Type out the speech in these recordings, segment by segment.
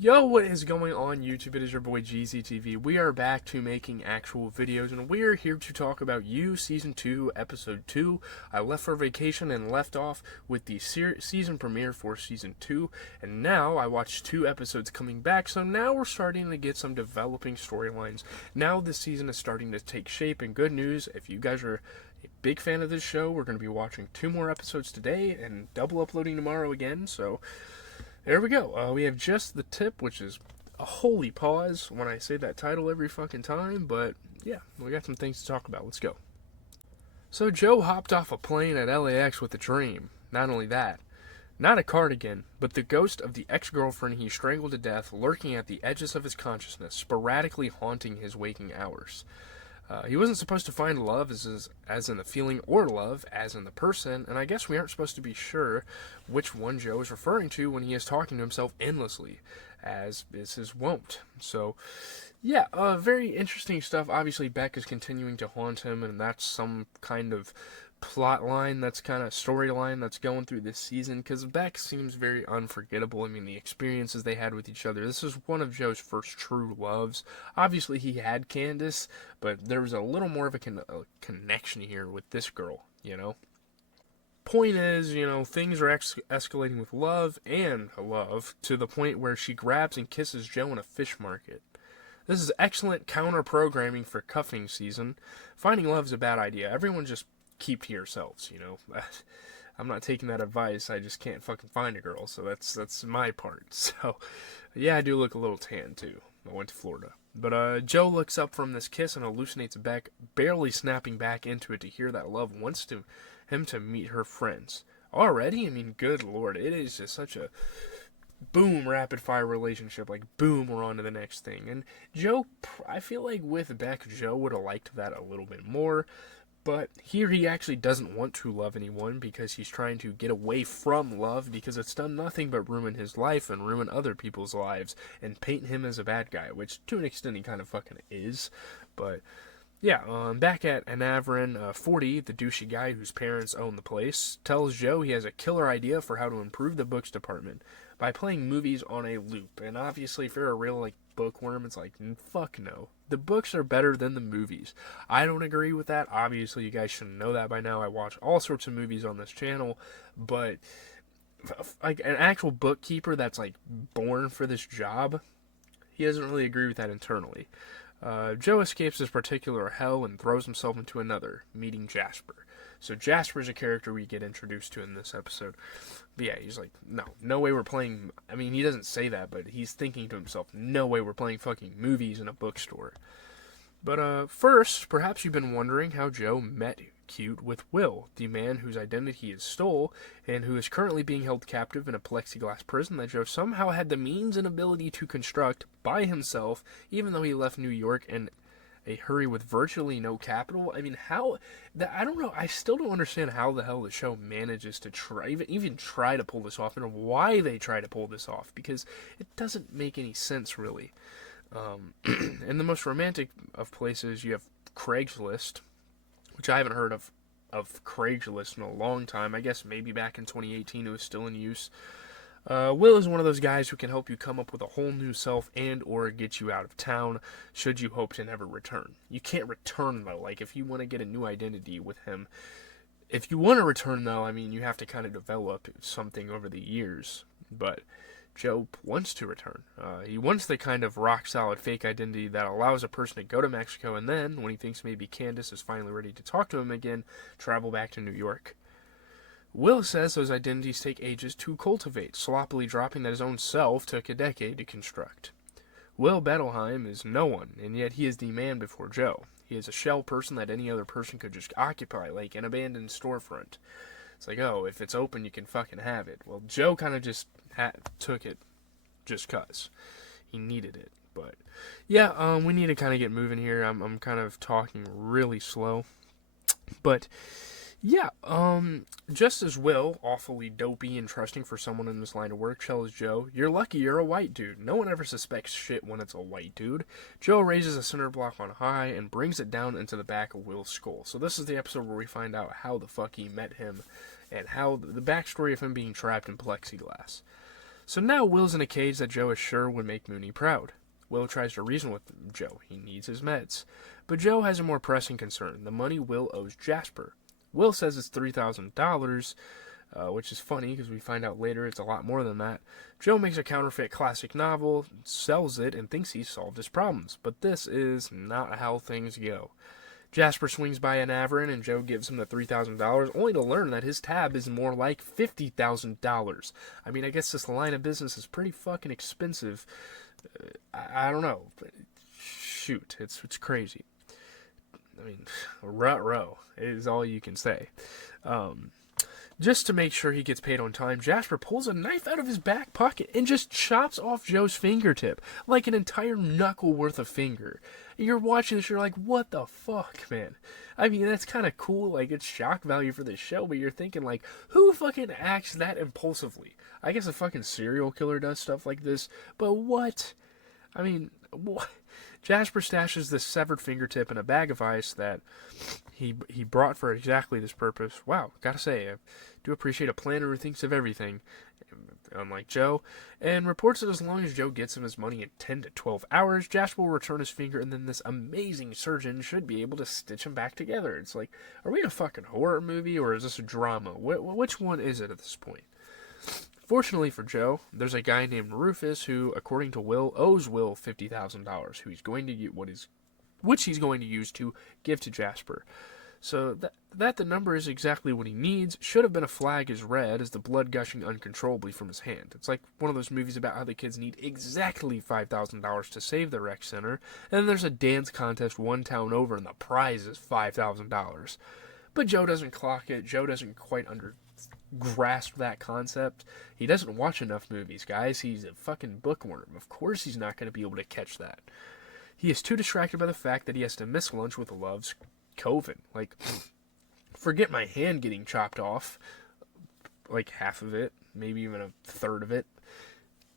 Yo, what is going on YouTube? It is your boy GZTV. We are back to making actual videos, and we are here to talk about You Season 2, Episode 2. I left for vacation and left off with the season premiere for Season 2, and now I watched 2 episodes coming back, so now we're starting to get some developing storylines. Now this season is starting to take shape, and good news, if you guys are a big fan of this show, we're going to be watching 2 more episodes today, and double uploading tomorrow again, so there we go. We have Just the Tip, which is a holy pause when I say that title every fucking time, but yeah, we got some things to talk about. Let's go. So Joe hopped off a plane at LAX with a dream. Not only that, not a cardigan, but the ghost of the ex-girlfriend he strangled to death lurking at the edges of his consciousness, sporadically haunting his waking hours. He wasn't supposed to find love as in the feeling or love as in the person, and I guess we aren't supposed to be sure which one Joe is referring to when he is talking to himself endlessly, as is his wont. So, yeah, very interesting stuff. Obviously, Beck is continuing to haunt him, and that's some kind of plot line, that's kind of storyline that's going through this season, because Beck seems very unforgettable. I mean, the experiences they had with each other. This is one of Joe's first true loves. Obviously, he had Candace, but there was a little more of a connection here with this girl, you know? Point is, things are escalating with love and love to the point where she grabs and kisses Joe in a fish market. This is excellent counter-programming for cuffing season. Finding love is a bad idea. Everyone just keep to yourselves. I'm not taking that advice. I just can't fucking find a girl, so that's my part. So, yeah, I do look a little tan, too. I went to Florida. But Joe looks up from this kiss and hallucinates Beck, barely snapping back into it to hear that love wants him to meet her friends. Already? I mean, good lord, it is just such a boom, rapid fire relationship. Like, boom, we're on to the next thing. And Joe, I feel like with Beck, Joe would have liked that a little bit more. But here he actually doesn't want to love anyone because he's trying to get away from love because it's done nothing but ruin his life and ruin other people's lives and paint him as a bad guy, which to an extent he kind of fucking is. But yeah, back at Anavrin, 40, the douchey guy whose parents own the place, tells Joe he has a killer idea for how to improve the books department by playing movies on a loop. And obviously, if you're a real, bookworm, it's like, fuck no. The books are better than the movies. I don't agree with that. Obviously, you guys should know that by now. I watch all sorts of movies on this channel, but like an actual bookkeeper that's born for this job, he doesn't really agree with that internally. Joe escapes this particular hell and throws himself into another, meeting Jasper. So Jasper's a character we get introduced to in this episode. But yeah, he's like, no way we're playing... I mean, he doesn't say that, but he's thinking to himself, no way we're playing fucking movies in a bookstore. But first, perhaps you've been wondering how Joe met cute with Will, the man whose identity he stole, and who is currently being held captive in a plexiglass prison that Joe somehow had the means and ability to construct by himself, even though he left New York in a hurry with virtually no capital. I mean, how... I don't know. I still don't understand how the hell the show manages to even try to pull this off, and why they try to pull this off, because it doesn't make any sense, really. In the most romantic of places, you have Craigslist, which I haven't heard of Craigslist in a long time. I guess maybe back in 2018 it was still in use. Will is one of those guys who can help you come up with a whole new self and or get you out of town should you hope to never return. You can't return, though. Like, if you want to get a new identity with him, if you want to return, though, I mean, you have to kind of develop something over the years. But Joe wants to return. He wants the kind of rock-solid fake identity that allows a person to go to Mexico and then, when he thinks maybe Candace is finally ready to talk to him again, travel back to New York. Will says those identities take ages to cultivate, sloppily dropping that his own self took a decade to construct. Will Bettelheim is no one, and yet he is the man before Joe. He is a shell person that any other person could just occupy, like an abandoned storefront. It's like, oh, if it's open, you can fucking have it. Well, Joe kind of just took it just 'cause. He needed it. But, yeah, we need to kind of get moving here. I'm kind of talking really slow. But, yeah, just as Will, awfully dopey and trusting for someone in this line of work, tells Joe, you're lucky you're a white dude. No one ever suspects shit when it's a white dude. Joe raises a cinder block on high and brings it down into the back of Will's skull. So this is the episode where we find out how the fuck he met him and how the backstory of him being trapped in plexiglass. So now Will's in a cage that Joe is sure would make Mooney proud. Will tries to reason with Joe. He needs his meds. But Joe has a more pressing concern, the money Will owes Jasper. Will says it's $3,000, which is funny because we find out later it's a lot more than that. Joe makes a counterfeit classic novel, sells it, and thinks he's solved his problems. But this is not how things go. Jasper swings by an Averin and Joe gives him the $3,000, only to learn that his tab is more like $50,000. I mean, I guess this line of business is pretty fucking expensive. I don't know. But shoot, it's crazy. I mean, ruh-roh is all you can say. Just to make sure he gets paid on time, Jasper pulls a knife out of his back pocket and just chops off Joe's fingertip, like an entire knuckle worth of finger. You're watching this, you're like, what the fuck, man? I mean, that's kind of cool, like, it's shock value for this show, but you're thinking, like, who fucking acts that impulsively? I guess a fucking serial killer does stuff like this, but what? I mean, what? Jasper stashes this severed fingertip in a bag of ice that he brought for exactly this purpose. Wow, gotta say, I do appreciate a planner who thinks of everything, unlike Joe, and reports that as long as Joe gets him his money in 10 to 12 hours, Jasper will return his finger, and then this amazing surgeon should be able to stitch him back together. It's like, are we in a fucking horror movie, or is this a drama? Which one is it at this point? Fortunately for Joe, there's a guy named Rufus who, according to Will, owes Will $50,000, who he's going to get which he's going to use to give to Jasper. So that the number is exactly what he needs should have been a flag as red as the blood gushing uncontrollably from his hand. It's like one of those movies about how the kids need exactly $5,000 to save the rec center, and then there's a dance contest one town over and the prize is $5,000. But Joe doesn't clock it. Joe doesn't quite grasp that concept. He doesn't watch enough movies, guys. He's a fucking bookworm. Of course he's not going to be able to catch that. He is too distracted by the fact that he has to miss lunch with Love's coven. Like, forget my hand getting chopped off. Like, half of it. Maybe even a third of it.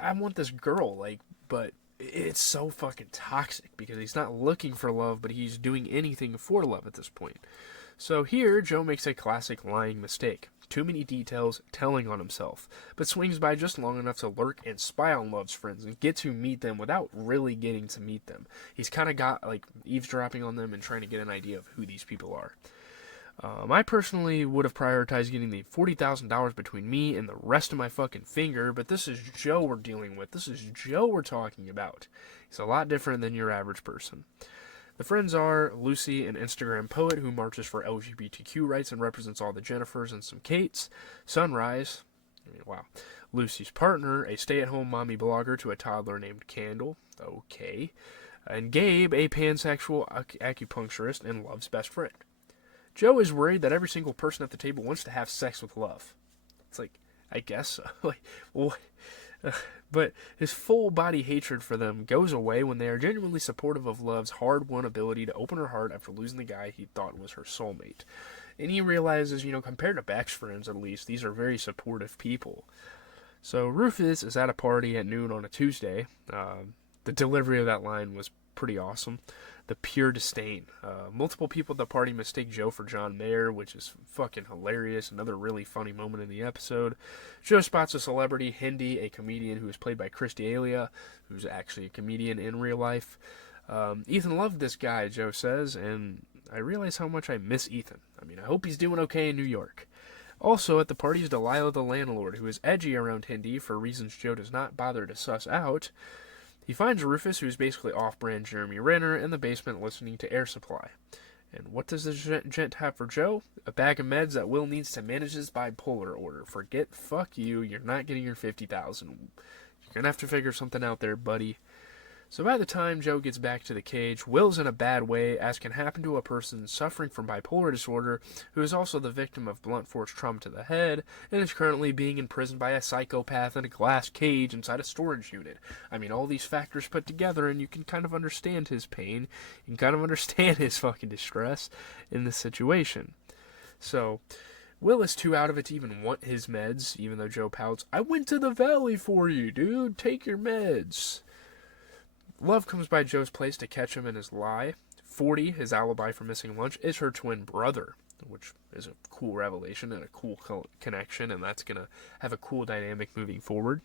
I want this girl, like, but it's so fucking toxic because he's not looking for love, but he's doing anything for love at this point. So here, Joe makes a classic lying mistake. Too many details, telling on himself, but swings by just long enough to lurk and spy on Love's friends and get to meet them without really getting to meet them. He's kind of got, like, eavesdropping on them and trying to get an idea of who these people are. I personally would have prioritized getting the $40,000 between me and the rest of my fucking finger, but this is Joe we're dealing with. This is Joe we're talking about. He's a lot different than your average person. The friends are Lucy, an Instagram poet who marches for LGBTQ rights and represents all the Jennifers and some Kates. Sunrise, wow. Lucy's partner, a stay-at-home mommy blogger to a toddler named Candle. Okay. And Gabe, a pansexual acupuncturist and Love's best friend. Joe is worried that every single person at the table wants to have sex with Love. It's like, I guess so. Like, what? But his full-body hatred for them goes away when they are genuinely supportive of Love's hard-won ability to open her heart after losing the guy he thought was her soulmate. And he realizes, compared to Beck's friends at least, these are very supportive people. So Rufus is at a party at noon on a Tuesday. The delivery of that line was pretty awesome. The pure disdain. Multiple people at the party mistake Joe for John Mayer, which is fucking hilarious. Another really funny moment in the episode. Joe spots a celebrity, Hindi, a comedian who is played by Chris D'Elia, who's actually a comedian in real life. Ethan loved this guy, Joe says, and I realize how much I miss Ethan. I mean, I hope he's doing okay in New York. Also, at the party is Delilah the landlord, who is edgy around Hindi for reasons Joe does not bother to suss out. He finds Rufus, who's basically off-brand Jeremy Renner, in the basement listening to Air Supply. And what does this gent have for Joe? A bag of meds that Will needs to manage his bipolar order. Fuck you, you're not getting your $50,000. You're gonna have to figure something out there, buddy. So by the time Joe gets back to the cage, Will's in a bad way, as can happen to a person suffering from bipolar disorder, who is also the victim of blunt force trauma to the head, and is currently being imprisoned by a psychopath in a glass cage inside a storage unit. I mean, all these factors put together, and you can kind of understand his pain, you can kind of understand his fucking distress in this situation. So Will is too out of it to even want his meds, even though Joe pouts, "I went to the valley for you, dude, take your meds." Love comes by Joe's place to catch him in his lie. 40, his alibi for missing lunch, is her twin brother, which is a cool revelation and a cool connection, and that's going to have a cool dynamic moving forward.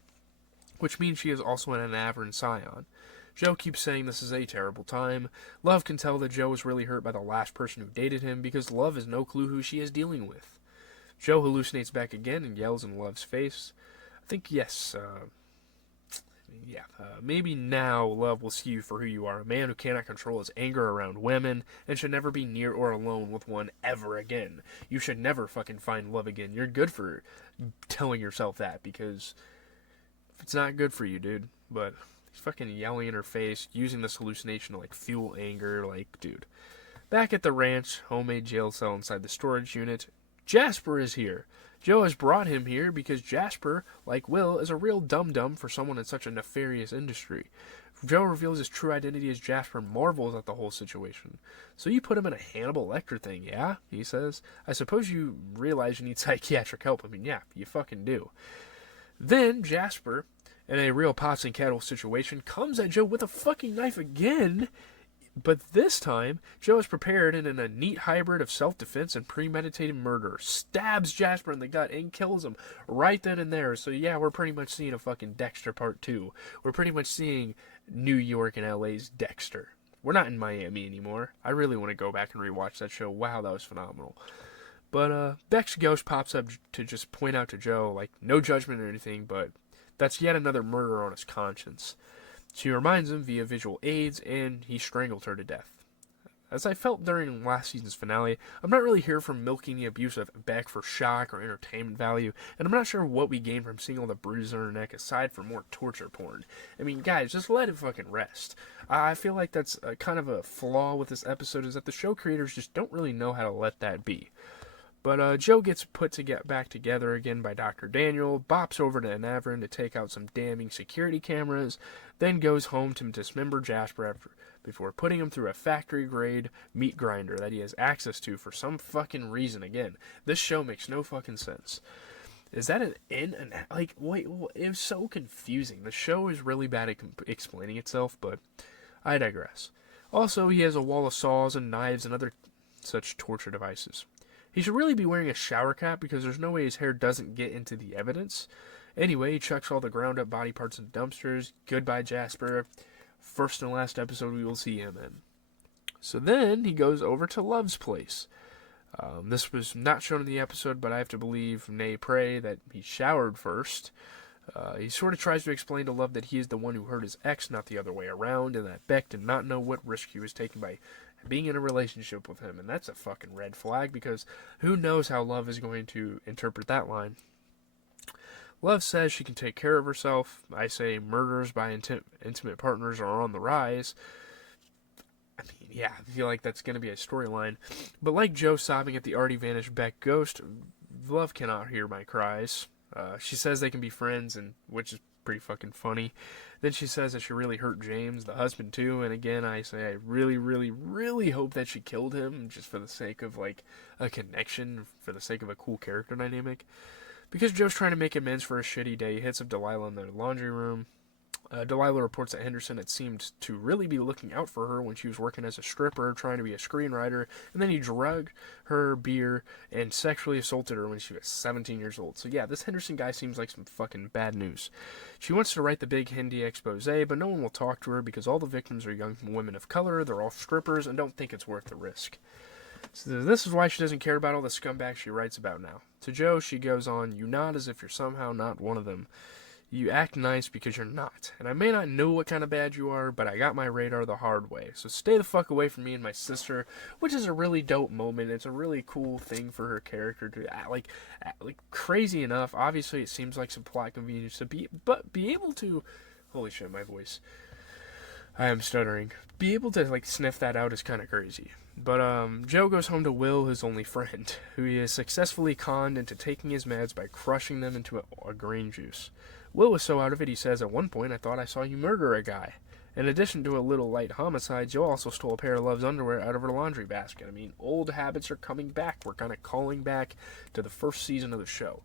which means she is also an Anavran scion. Joe keeps saying this is a terrible time. Love can tell that Joe is really hurt by the last person who dated him because Love has no clue who she is dealing with. Joe hallucinates back again and yells in Love's face. I think, yes, maybe now Love will see you for who you are, a man who cannot control his anger around women and should never be near or alone with one ever again. You should never fucking find love again. You're good for telling yourself that because it's not good for you, dude. But he's fucking yelling in her face, using this hallucination to, like, fuel anger. Like, dude. Back at the ranch, homemade jail cell inside the storage unit, Jasper is here. Joe has brought him here because Jasper, like Will, is a real dum-dum for someone in such a nefarious industry. Joe reveals his true identity as Jasper and marvels at the whole situation. So you put him in a Hannibal Lecter thing, yeah? He says. I suppose you realize you need psychiatric help. I mean, yeah, you fucking do. Then Jasper, in a real pots and kettle situation, comes at Joe with a fucking knife again. But this time, Joe is prepared and in a neat hybrid of self-defense and premeditated murder, stabs Jasper in the gut and kills him right then and there. So yeah, we're pretty much seeing a fucking Dexter Part 2. We're pretty much seeing New York and LA's Dexter. We're not in Miami anymore. I really want to go back and rewatch that show. Wow, that was phenomenal. But Beck's ghost pops up to just point out to Joe, like, no judgment or anything, but that's yet another murder on his conscience. She reminds him via visual aids, and he strangled her to death. As I felt during last season's finale, I'm not really here for milking the abuse of Beck for shock or entertainment value, and I'm not sure what we gain from seeing all the bruises on her neck aside from more torture porn. I mean, guys, just let it fucking rest. I feel like that's kind of a flaw with this episode, is that the show creators just don't really know how to let that be. But Joe gets back together again by Dr. Daniel, bops over to Anavran to take out some damning security cameras, then goes home to dismember Jasper before putting him through a factory-grade meat grinder that he has access to for some fucking reason. Again, this show makes no fucking sense. Is that an in and out? Like, wait, it was so confusing. The show is really bad at explaining itself, but I digress. Also, he has a wall of saws and knives and other such torture devices. He should really be wearing a shower cap because there's no way his hair doesn't get into the evidence. Anyway, he chucks all the ground up body parts in dumpsters. Goodbye, Jasper. First and last episode we will see him in. So then he goes over to Love's place. This was not shown in the episode, but I have to believe, nay pray, that he showered first. He sort of tries to explain to Love that he is the one who hurt his ex, not the other way around, and that Beck did not know what risk he was taking by being in a relationship with him, and that's a fucking red flag, because who knows how Love is going to interpret that line. Love says she can take care of herself. I say murders by intimate partners are on the rise. I mean, yeah, I feel like that's going to be a storyline. But like Joe sobbing at the already vanished Beck ghost, Love cannot hear my cries. She says they can be friends, and which is pretty fucking funny. Then she says that she really hurt James, the husband, too. And again, I say I really, really, really hope that she killed him just for the sake of, like, a connection, for the sake of a cool character dynamic. Because Joe's trying to make amends for a shitty day, he hits up Delilah in the laundry room. Delilah reports that Henderson had seemed to really be looking out for her when she was working as a stripper, trying to be a screenwriter, and then he drugged her beer and sexually assaulted her when she was 17 years old. So yeah, this Henderson guy seems like some fucking bad news. She wants to write the big Hindi expose, but no one will talk to her because all the victims are young women of color, they're all strippers, and don't think it's worth the risk. So this is why she doesn't care about all the scumbags she writes about now. To Joe, she goes on, "You nod as if you're somehow not one of them. You act nice because you're not. And I may not know what kind of bad you are, but I got my radar the hard way. So stay the fuck away from me and my sister," which is a really dope moment. It's a really cool thing for her character to act like crazy enough. Obviously, it seems like some plot convenience to be able to, holy shit, my voice. I am stuttering. Be able to like sniff that out is kind of crazy. But Joe goes home to Will, his only friend, who he has successfully conned into taking his meds by crushing them into a green juice. Will was so out of it, he says, "At one point I thought I saw you murder a guy." In addition to a little light homicide, Joe also stole a pair of Love's underwear out of her laundry basket. I mean, old habits are coming back. We're kind of calling back to the first season of the show.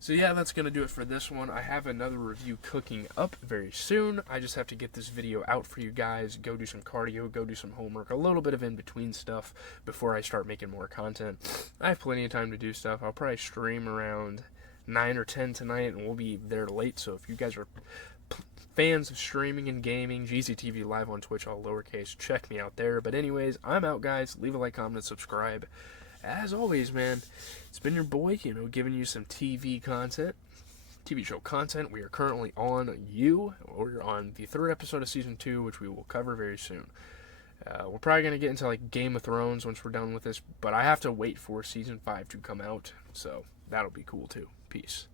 So yeah, that's going to do it for this one. I have another review cooking up very soon. I just have to get this video out for you guys, go do some cardio, go do some homework, a little bit of in-between stuff before I start making more content. I have plenty of time to do stuff. I'll probably stream around 9 or 10 tonight, and we'll be there late, so if you guys are fans of streaming and gaming, GZTV live on Twitch, all lowercase. Check me out there. But anyways, I'm out, guys. Leave a like, comment, and subscribe. As always, man, it's been your boy, giving you some TV content. TV show content. We are currently on You. We're on the 3rd episode of Season 2, which we will cover very soon. We're probably going to get into like Game of Thrones once we're done with this, but I have to wait for Season 5 to come out, so that'll be cool too. Peace.